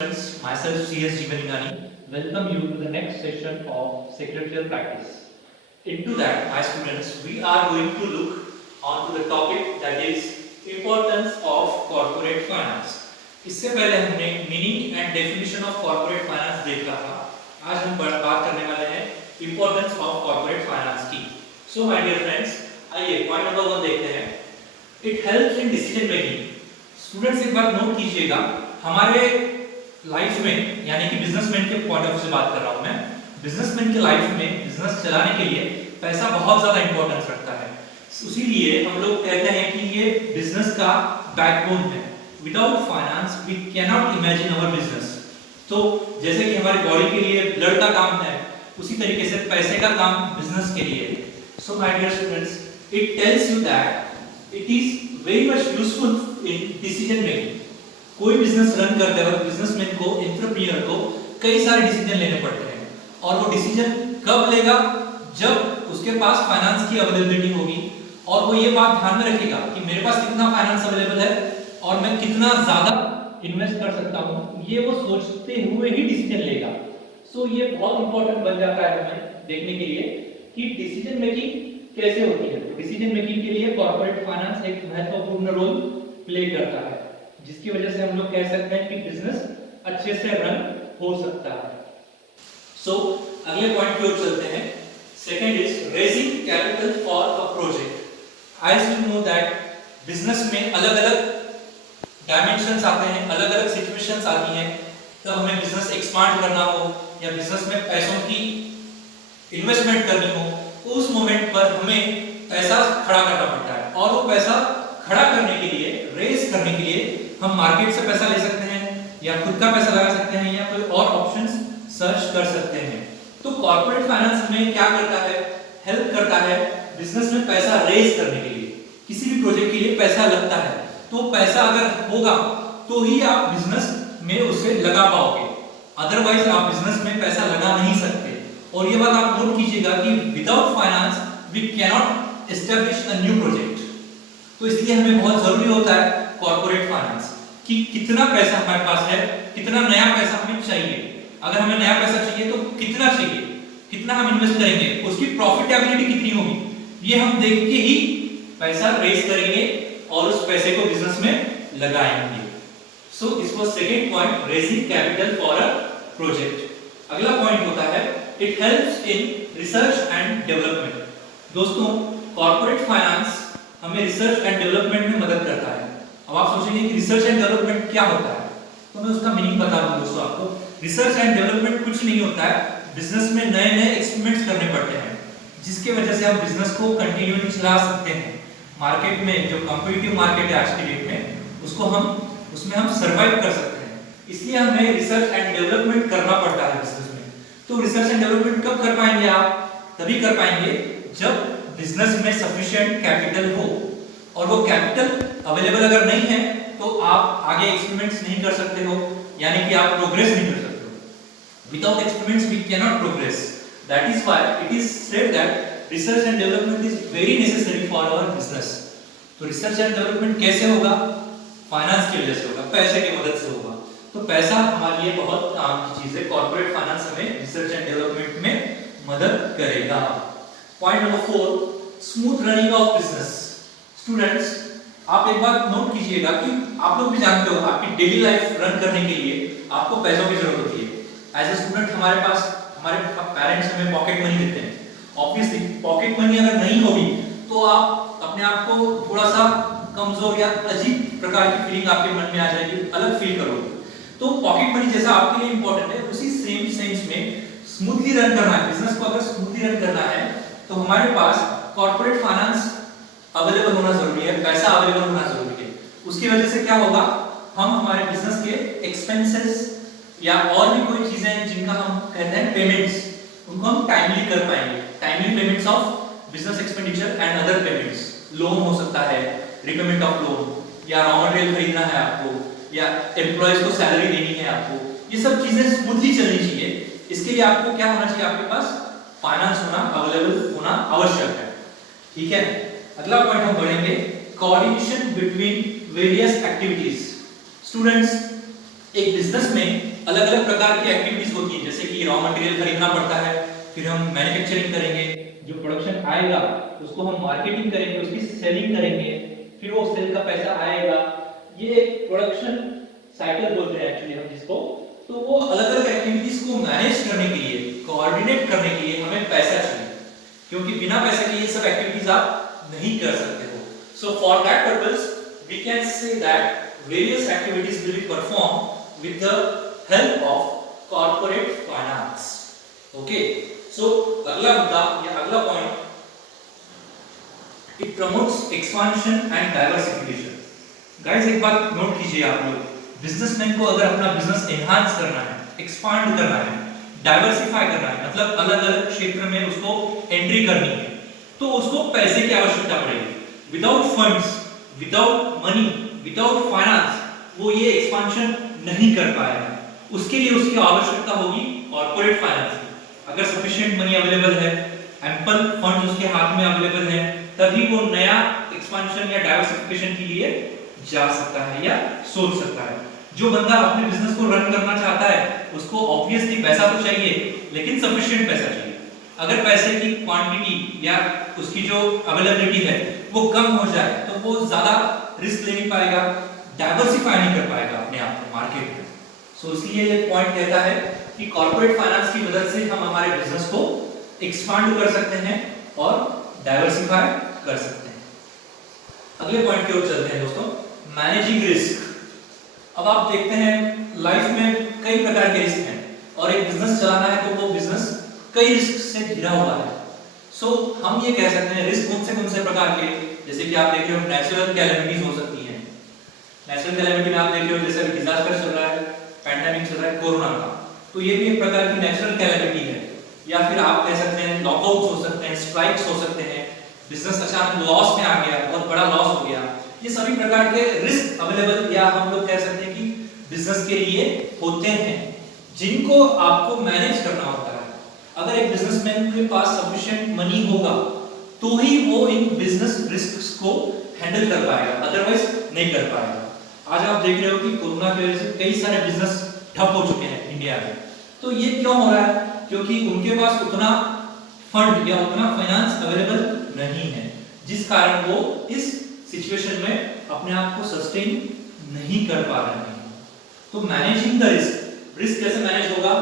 Friends, myself CS Jivaningani, welcome you to the next session of secretarial practice. Into that, my students, we are going to look onto the topic that is importance of corporate finance. इससे पहले हमने meaning and definition of corporate finance देखा था. आज हम बात करने वाले हैं इंपॉर्टेंस ऑफ कॉर्पोरेट फाइनेंस की. सो माय डियर फ्रेंड्स, आइए पॉइंट नंबर 1 देखते हैं. It helps in decision making. Students एक बात नोट कीजिएगा, हमारे लाइफ में, यानी कि बिजनेसमैन के पॉइंट ऑफ व्यू से बात कर रहा हूं मैं, बिजनेसमैन के लाइफ में बिजनेस चलाने के लिए पैसा बहुत ज्यादा इंपॉर्टेंस रखता है. इसीलिए हम लोग कहते हैं कि ये बिजनेस का बैकबोन है. Without finance we can not imagine our business. तो जैसे कि हमारी बॉडी के लिए ब्लड का काम है, उसी तरीके से पैसे का काम बिजनेस के लिए. So my dear students, it tells you that it is very much useful in decision making. कोई बिजनेस रन करते वक्त बिजनेसमैन को, एंटरप्रेन्योर को कई सारे डिसीजन लेने पड़ते हैं, और वो डिसीजन कब लेगा? जब उसके पास फाइनेंस की अवेलेबिलिटी होगी, और वो ये बात ध्यान में रखेगा कि मेरे पास कितना फाइनेंस अवेलेबल है और मैं कितना ज्यादा इन्वेस्ट कर सकता हूं. ये वो सोचते हुए ही डिसीजन लेगा. सो ये बहुत इंपॉर्टेंट बन जाता है हमें देखने के लिए कि डिसीजन मेकिंग कैसे होती है. डिसीजन मेकिंग के लिए कॉर्पोरेट फाइनेंस एक महत्वपूर्ण रोल प्ले करता है, जिसकी वजह से हम लोग कह सकते हैं कि बिजनेस अच्छे से रन हो सकता है. सो अगले पॉइंट की ओर चलते हैं. Second is raising capital for a project. I should know that business में अलग-अलग डायमेंशंस आते हैं, अलग-अलग सिचुएशंस आती हैं. तब हमें बिजनेस एक्सपांड करना हो या बिजनेस में पैसों की इन्वेस्टमेंट करनी हो, उस मोमेंट पर हमें पैसा खड़ा करना पड़ता है. और वो पैसा खड़ा करने के लिए, रेज करने के लिए हम मार्केट से पैसा ले सकते हैं, या खुद का पैसा लगा सकते हैं, या कोई और ऑप्शंस सर्च कर सकते हैं. तो कॉर्पोरेट फाइनेंस हमें क्या करता है? हेल्प करता है बिजनेस में पैसा रेज करने के लिए. किसी भी प्रोजेक्ट के लिए पैसा लगता है, तो पैसा अगर होगा तो ही आप बिजनेस में उसे लगा पाओगे, अदरवाइज आप बिजनेस में पैसा लगा नहीं सकते. और ये बात आप नोट कीजिएगा कि without finance we can not establish a new project. तो इसलिए हमें बहुत जरूरी होता है कॉर्पोरेट फाइनेंस कि कितना पैसा हमारे पास है, कितना नया पैसा हमें चाहिए. अगर हमें नया पैसा चाहिए तो कितना चाहिए, कितना हम इन्वेस्ट करेंगे, उसकी प्रॉफिटेबिलिटी कितनी होगी, ये हम देख के ही पैसा रेज करेंगे और उस पैसे को बिजनेस में लगाएंगे. So this was second point, raising capital for a project. अगला पॉइंट होता है it helps in research and development. दोस्तों, कॉर्पोरेट फाइनेंस हमें रिसर्च एंड डेवलपमेंट में मदद करता है. अब आप सोचेंगे कि रिसर्च एंड डेवलपमेंट क्या होता है, तो मैं उसका मीनिंग बता दूं दोस्तों आपको. रिसर्च एंड डेवलपमेंट कुछ नहीं होता है, बिजनेस में नए-नए एक्सपेरिमेंट्स करने पड़ते हैं, जिसकी वजह से हम बिजनेस को कंटिन्यूअसली चला सकते हैं. मार्केट में जो कॉम्पिटिटिव मार्केट है आज की डेट में, उसमें हम सर्वाइव कर सकते हैं. इसलिए हमें रिसर्च एंड डेवलपमेंट करना पड़ता है बिजनेस में. तो रिसर्च एंड डेवलपमेंट कब कर पाएंगे आप? तभी कर पाएंगे जब बिजनेस में सफिशिएंट कैपिटल हो, और वो कैपिटल अवेलेबल अगर नहीं है तो आप आगे एक्सपेरिमेंट्स नहीं कर सकते हो, यानी कि आप प्रोग्रेस नहीं कर सकते हो. Without experiments we can not progress. That is why it is said that research and development is very necessary for our business. तो रिसर्च एंड डेवलपमेंट कैसे होगा? फाइनेंस की वजह से होगा, पैसे की मदद से होगा. तो पैसा हमारे लिए बहुत काम की चीज है. कॉर्पोरेट फाइनेंस हमें रिसर्च एंड डेवलपमेंट में मदद करेगा. Point number 4, smooth running of business. Students, आप एक बात नोट कीजिएगा कि आप लोग भी जानते हो आपकी डेली लाइफ रन करने के लिए आपको पैसों की जरूरत होती है. एज ए स्टूडेंट हमारे पेरेंट्स हमें पॉकेट मनी देते हैं. ऑब्वियसली पॉकेट मनी अगर नहीं होगी तो आप अपने आप को थोड़ा सा कमजोर या अजीब प्रकार की फीलिंग आपके मन में आ जाएगी, अलग फील करोगे. तो पॉकेट मनी जैसा आपके लिए इंपॉर्टेंट है, उसी सेम सेंस में स्मूथली रन करना है बिजनेस को. अगर स्मूथली रन करना है तो हमारे पास कॉर्पोरेट फाइनेंस अवेलेबल होना जरूरी है, पैसा अवेलेबल होना जरूरी है. उसकी वजह से क्या होगा? हम हमारे बिजनेस के एक्सपेंसेस या और भी कोई चीजें जिनका हम कहते हैं पेमेंट्स, उनको हम टाइमली कर पाएंगे. Timely payments of business expenditure and other payments. Loan हो सकता है, रिपेमेंट ऑफ लोन, या रॉ मटेरियल खरीदना है आपको, या एम्प्लॉयज को सैलरी देनी है आपको. ये सब चीजें स्मूथली चलनी चाहिए. इसके लिए आपको क्या होना चाहिए? आपके पास फाइनेंस होना, अवेलेबल होना आवश्यक है. ठीक है. अगला पॉइंट हम बढ़ेंगे, coordination between various activities. Students, एक बिजनेस में अलग अलग प्रकार की एक्टिविटीज होती है, जैसे कि रॉ मटेरियल खरीदना पड़ता है, फिर हम मैन्युफैक्चरिंग करेंगे, जो प्रोडक्शन आएगा उसको हम मार्केटिंग करेंगे, उसकी सेलिंग करेंगे, फिर वो सेल का पैसा आएगा। ये एक प्रोडक्शन साइकिल बोलते हैं एक्चुअली हम जिसको। तो वो अलग अलग एक्टिविटीज को मैनेज करने के लिए, कोऑर्डिनेट करने के लिए हमें पैसा चाहिए, क्योंकि बिना पैसे के ये सब एक्टिविटीज आप नहीं कर सकते हो। So for that purpose we can say that various activities will be performed with the help of corporate finance. Okay, so अगला मुद्दा या अगला point, it promotes expansion and diversification. Guys एक बात नोट कीजिए आप लोग, बिजनेसमैन को अगर अपना बिजनेस एनहांस करना है, एक्सपांड करना है, डाइवर्सिफाई करना है, मतलब अलग अलग क्षेत्र में उसको एंट्री करनी है, तो उसको पैसे की आवश्यकता पड़ेगी। Without funds, without money, without finance वो ये एक्सपांशन नहीं कर पाएगा। उसके लिए उसकी आवश्यकता होगी कॉर्पोरेट फाइनेंस की। अगर सफिशिएंट मनी अवेलेबल है, एम्पल फंड्स उसके हाथ में अवेलेबल है, तभी वो नया एक्सपांशन या डाइवर्सिफिकेशन के लिए जा सकता है या सोच सकता है। जो बंदा अपने बिजनेस को रन करना चाहता है उसको ऑब्वियसली पैसा तो चाहिए, लेकिन सफिशिएंट पैसा चाहिए। अगर पैसे की क्वांटिटी या उसकी जो अवेलेबिलिटी है वो कम हो जाए तो वो ज्यादा रिस्क ले नहीं पाएगा, डाइवर्सिफाई नहीं कर पाएगा अपने आप को मार्केट में। सो इसलिए ये पॉइंट कहता है कि कॉर्पोरेट फाइनेंस की मदद से हम हमारे बिजनेस को एक्सपांड कर सकते हैं और डाइवर्सिफाई कर सकते हैं। अगले पॉइंट की ओर चलते हैं दोस्तों, मैनेजिंग रिस्क। अब आप देखते हैं लाइफ में कई प्रकार के रिस्क हैं और एक बिजनेस चलाना है तो वो बिजनेस कई रिस्क से घिरा हुआ है। सो हम ये कह सकते हैं रिस्क कौन से प्रकार के, जैसे कि आप देख रहे हो नेचुरल कैलेमिटीज हो सकती हैं। नेचुरल कैलेमिटी में आप देख रहे हो जैसे डिजास्टर चल रहा है, पैंडेमिक चल रहा है कोरोना का, तो ये भी एक प्रकार की नेचुरल कैलेमिटी है। या फिर आप कह सकते हैं लॉकआउट्स हो सकते हैं, स्ट्राइक्स हो सकते हैं, बिजनेस अचानक लॉस में आ गया, बहुत बड़ा लॉस हो गया। ये सभी प्रकार के रिस्क अवेलेबल या हम लोग कह सकते हैं कि बिजनेस के लिए होते हैं, जिनको आपको मैनेज करना होता है। अगर एक बिजनेसमैन के पास सफिशिएंट मनी होगा तो ही वो इन बिजनेस रिस्क्स को हैंडल कर पाएगा, अदरवाइज नहीं कर पाएगा। आज आप देख रहे हो कि कोरोना की वजह से कई सारे बिजनेस ठप हो चुके हैं इंडिया में। तो ये क्यों हो रहा है? क्योंकि उनके पास उतना फंड या उतना फाइनेंस अवेलेबल नहीं है, जिस कारण वो इस सिचुएशन में अपने आप को सस्टेन नहीं कर पा रहे हैं। तो मैनेजिंग द रिस्क कैसे मैनेज होगा?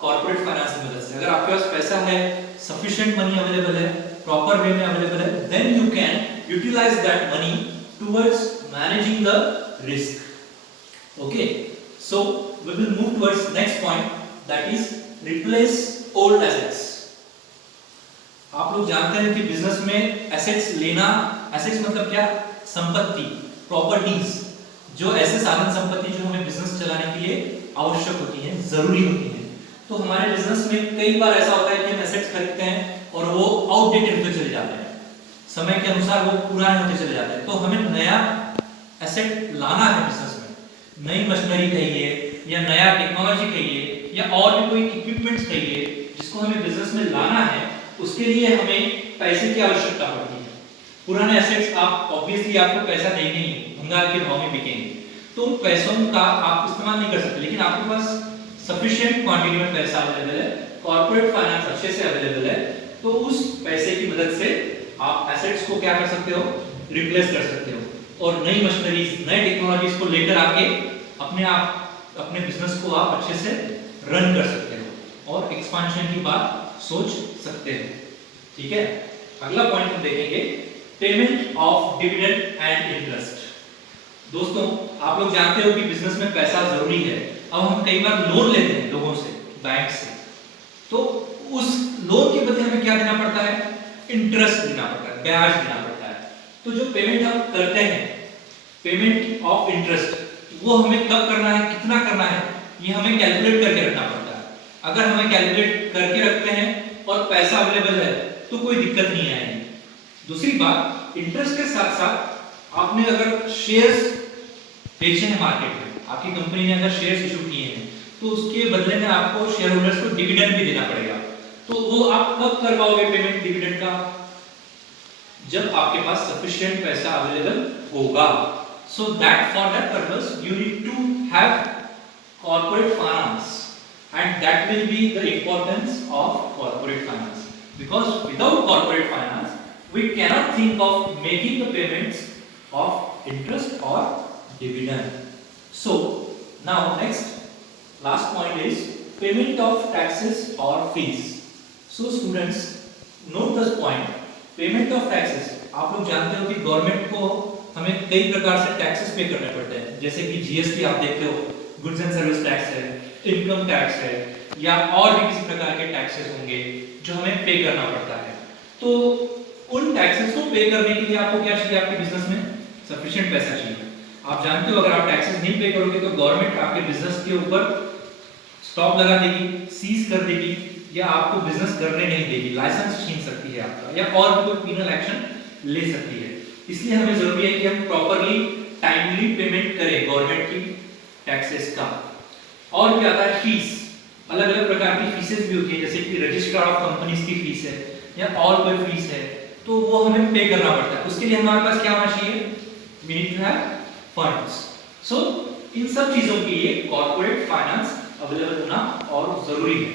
कॉर्पोरेट फाइनेंस की मदद से। अगर आपके पास पैसा है, सफिशिएंट मनी अवेलेबल है, प्रॉपर वे में अवेलेबल है, then you can utilise that money towards managing the risk. Okay, so we will move towards next point, that is replace old assets. आप लोग जानते हैं कि बिजनेस में एसेट्स लेना, एसेट्स मतलब क्या? संपत्ति, प्रॉपर्टीज, जो ऐसे साधन संपत्ति जो हमें बिजनेस चलाने के लिए आवश्यक होती हैं, जरूरी होती हैं। तो हमारे बिजनेस में कई बार ऐसा होता है कि हम एसेट्स खरीदते हैं और वो आउटडेटेड होते चले जाते हैं, समय के अनुसार वो पुराने होते चले जाते हैं। तो हमें नया एसेट लाना है बिजनेस में, नई मशीनरी कहिए या नया टेक्नोलॉजी कहिए या और भी कोई इक्विपमेंट्स कहिए, जिसको हमें बिजनेस में लाना है, उसके लिए हमें पैसे की आवश्यकता पड़ती है। पुराने एसेट्स आप ऑब्वियसली आपको पैसा देंगे ही, भंगार के भाव में बिकेंगे, तो उन पैसों का आप इस्तेमाल नहीं कर सकते। लेकिन आपके पास सफिशिएंट क्वांटिटी में पैसा अवेलेबल है, कॉर्पोरेट फाइनेंस अच्छे से अवेलेबल है, तो उस पैसे की मदद से आप एसेट्स को क्या कर सकते हो? रिप्लेस कर सकते हो और नई मशीनरीज, नए टेक्नोलॉजीज को लेकर आके अपने बिजनेस को आप अच्छे से रन कर सकते हो और एक्सपेंशन की बात सोच सकते हो। ठीक है, अगला पॉइंट हम देखेंगे, payment of dividend and interest. दोस्तों आप लोग जानते हो कि बिजनेस में पैसा जरूरी है। अब हम कई बार लोन लेते हैं लोगों से, बैंक से, तो उस लोन के बदले हमें क्या देना पड़ता है? इंटरेस्ट देना पड़ता है, ब्याज देना पड़ता है। तो जो पेमेंट हम करते हैं, पेमेंट ऑफ इंटरेस्ट, वो हमें कब करना है, कितना करना है, ये हमें कैलकुलेट करके रखना पड़ता है। अगर हमें कैलकुलेट करके रखते हैं और पैसा अवेलेबल है तो कोई दिक्कत नहीं आएगी। दूसरी बात, इंटरेस्ट के साथ साथ आपने अगर शेयर्स बेचे हैं मार्केट में, आपकी कंपनी ने अगर शेयर्स इशू किए हैं, तो उसके बदले में आपको शेयर होल्डर्स को डिविडेंड भी देना पड़ेगा। तो वो आप कब कर पाओगे पेमेंट डिविडेंड का? जब आपके पास सफिशिएंट पैसा अवेलेबल होगा। So that for that purpose you need to have corporate finance. that will be the importance of corporate finance, because without corporate finance we cannot think of making the payments of interest or dividend. So now next last point is payment of taxes or fees. So students, note this point, payment of taxes. आप लोग जानते हो कि government को हमें कई प्रकार से टैक्सेस पे करने पड़ते हैं, जैसे कि जीएसटी आप देखते हो, गुड्स एंड सर्विस टैक्स है, इनकम टैक्स है, या और भी किसी प्रकार के टैक्सेस होंगे जो हमें पे करना पड़ता है। तो उन टैक्सेस को पे करने के लिए आपको क्या चाहिए, आपके बिजनेस में सफिशिएंट पैसा चाहिए। आप जानते हो अगर आप टैक्सेस नहीं पे करोगे तो गवर्नमेंट आपके बिजनेस के ऊपर स्टॉप लगा देगी, सीज कर देगी, या आपको बिजनेस करने नहीं देगी, लाइसेंस छीन सकती है आपका, या और भी कोई पीनल एक्शन ले सकती है। इसलिए हमें जरूरी है कि हम प्रॉपर्ली टाइमली पेमेंट करें गवर्नमेंट की टैक्सेस का। और क्या आता है, फीस, अलग अलग प्रकार की फीसेस भी होती है, जैसे कि रजिस्ट्रार ऑफ कंपनीज की फीस है या और कोई फीस है, तो वो हमें पे करना पड़ता है। उसके लिए हमारे पास क्या होना चाहिए, we need to have funds. So इन सब चीजों के लिए कॉर्पोरेट फाइनेंस अवेलेबल होना और जरूरी है।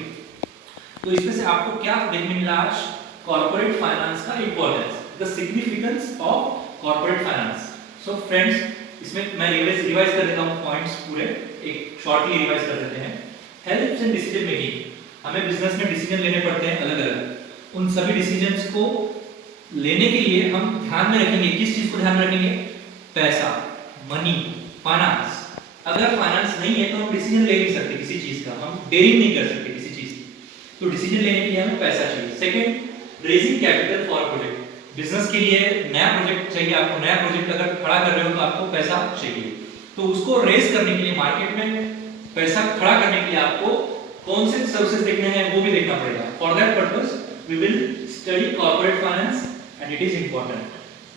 तो इसमें से आपको क्या देखने मिला आज, कॉर्पोरेट फाइनेंस का importance, the significance of corporate finance. So friends, इसमें मैं रिवाइज कर देता हूं पॉइंट्स पूरे, एक शॉर्टली रिवाइज कर देते हैं। हेल्प्स इन डिसीजन मेकिंग, हमें बिजनेस में डिसीजन लेने पड़ते हैं अलग अलग। उन सभी डिसीजंस को लेने के लिए हम ध्यान में रखेंगे, किस चीज को ध्यान में रखेंगे, पैसा, मनी, फाइनेंस। अगर फाइनेंस नहीं है तो हम डिसीजन ले नहीं सकते किसी चीज का, हम डेयरिंग नहीं कर सकते किसी चीज की, तो डिसीजन लेने के लिए हमें पैसा चाहिए। Second, raising capital for project, business के लिए नया प्रोजेक्ट चाहिए, आपको नया प्रोजेक्ट अगर खड़ा कर रहे हो तो आपको पैसा चाहिए, तो उसको रेज करने के लिए, मार्केट में पैसा खड़ा करने के लिए आपको कौन से सर्विसेज देखने हैं वो भी देखना पड़ेगा। For that purpose we will study corporate finance and it is important.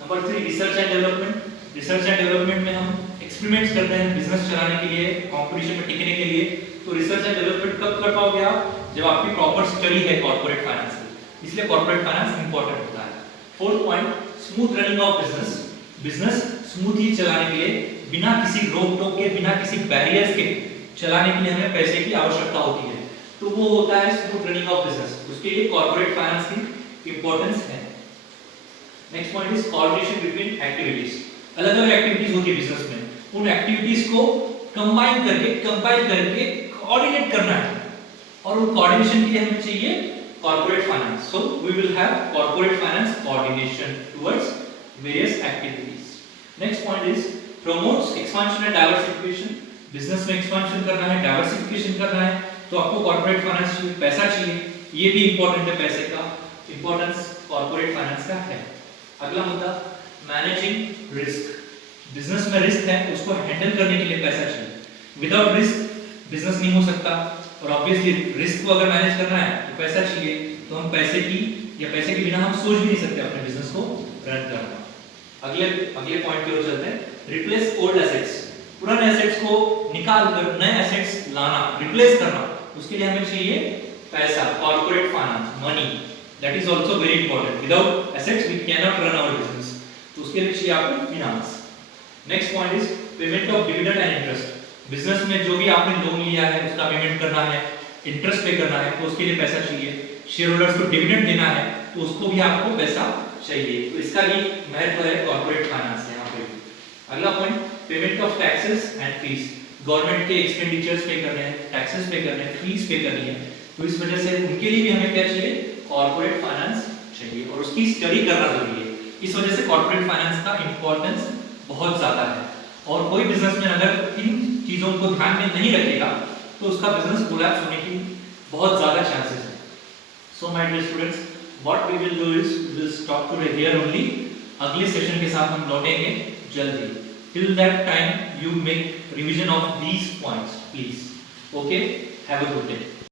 Number 3, research and development. Research and development में हम एक्सपेरिमेंट्स करते हैं बिजनेस चलाने के लिए, कंपटीशन में टिकने के लिए। तो रिसर्च एंड डेवलपमेंट कब कर पाओगे आप, जब आपकी प्रॉपर स्टडी है कॉर्पोरेट फाइनेंस की, इसलिए कॉर्पोरेट फाइनेंस इंपॉर्टेंट होता है। Fourth point, smooth running of business. Business smoothly चलाने के लिए, बिना किसी रोक टोक के, बिना किसी बैरियर्स के चलाने के लिए हमें पैसे की आवश्यकता होती है, तो वो होता है स्मूथ रनिंग ऑफ बिजनेस। उसके लिए कॉर्पोरेट फाइनेंस की इंपॉर्टेंस है। Next point is coordination between activities. अलग अलग एक्टिविटीज होती है बिजनेस में, उन एक्टिविटीज को कंबाइन करके कोऑर्डिनेट करना है, और उन कोऑर्डिनेशन के लिए हमें चाहिए corporate finance. So we will have corporate finance coordination towards various activities. Next point is promotes expansion and diversification. Business में एक्सपेंशन करना है, डाइवर्सिफिकेशन करना है, तो आपको कॉर्पोरेट फाइनेंस चाहिए, पैसा चाहिए, ये भी इंपॉर्टेंट है, पैसे का इंपॉर्टेंस कॉर्पोरेट फाइनेंस का है। अगला मुद्दा, मैनेजिंग रिस्क। बिजनेस में रिस्क है, उसको हैंडल करने के लिए पैसा चाहिए। विदाउट रिस्क बिजनेस नहीं हो सकता, और ऑब्वियसली रिस्क को अगर मैनेज करना है तो पैसा चाहिए, तो हम पैसे के बिना हम सोच भी नहीं सकते अपने बिजनेस को रन करना। अगले पॉइंट की ओर चलते हैं, रिप्लेस ओल्ड एसेट्स। पुराने एसेट्स को निकाल कर नए एसेट्स लाना, रिप्लेस करना, उसके लिए हमें चाहिए पैसा, corporate finance, money, that is also very important. Without assets we can not run our business, तो उसके लिए चाहिए आपको finance. Next point is payment of dividend and interest. Business में जो भी आपने लोन लिया है उसका पेमेंट करना है, इंटरेस्ट पे करना है, तो उसके लिए पैसा चाहिए। शेयर होल्डर्स को डिविडेंड देना है तो उसको भी आपको पैसा चाहिए, तो इसका भी महत्व है कॉर्पोरेट फाइनेंस यहाँ पे। अगला point, payment of taxes and fees. Government के एक्सपेंडिचर्स पे करने हैं, टैक्सेस पे करने हैं, फीस पे करनी है, तो इस वजह से उनके लिए भी हमें क्या चाहिए, कॉर्पोरेट फाइनेंस चाहिए, और उसकी स्टडी करना जरूरी है। इस वजह से कॉर्पोरेट फाइनेंस का इंपॉर्टेंस बहुत ज्यादा है, और कोई बिजनेसमैन अगर इन चीजों को ध्यान में नहीं रखेगा तो उसका बिजनेस कोलैप्स होने की बहुत ज्यादा चांसेस है। So my dear students, what we will do is we will stop today here only. अगले सेशन के साथ हम लौटेंगे जल्दी। Till that time you make revision of these points please. Okay, have a good day.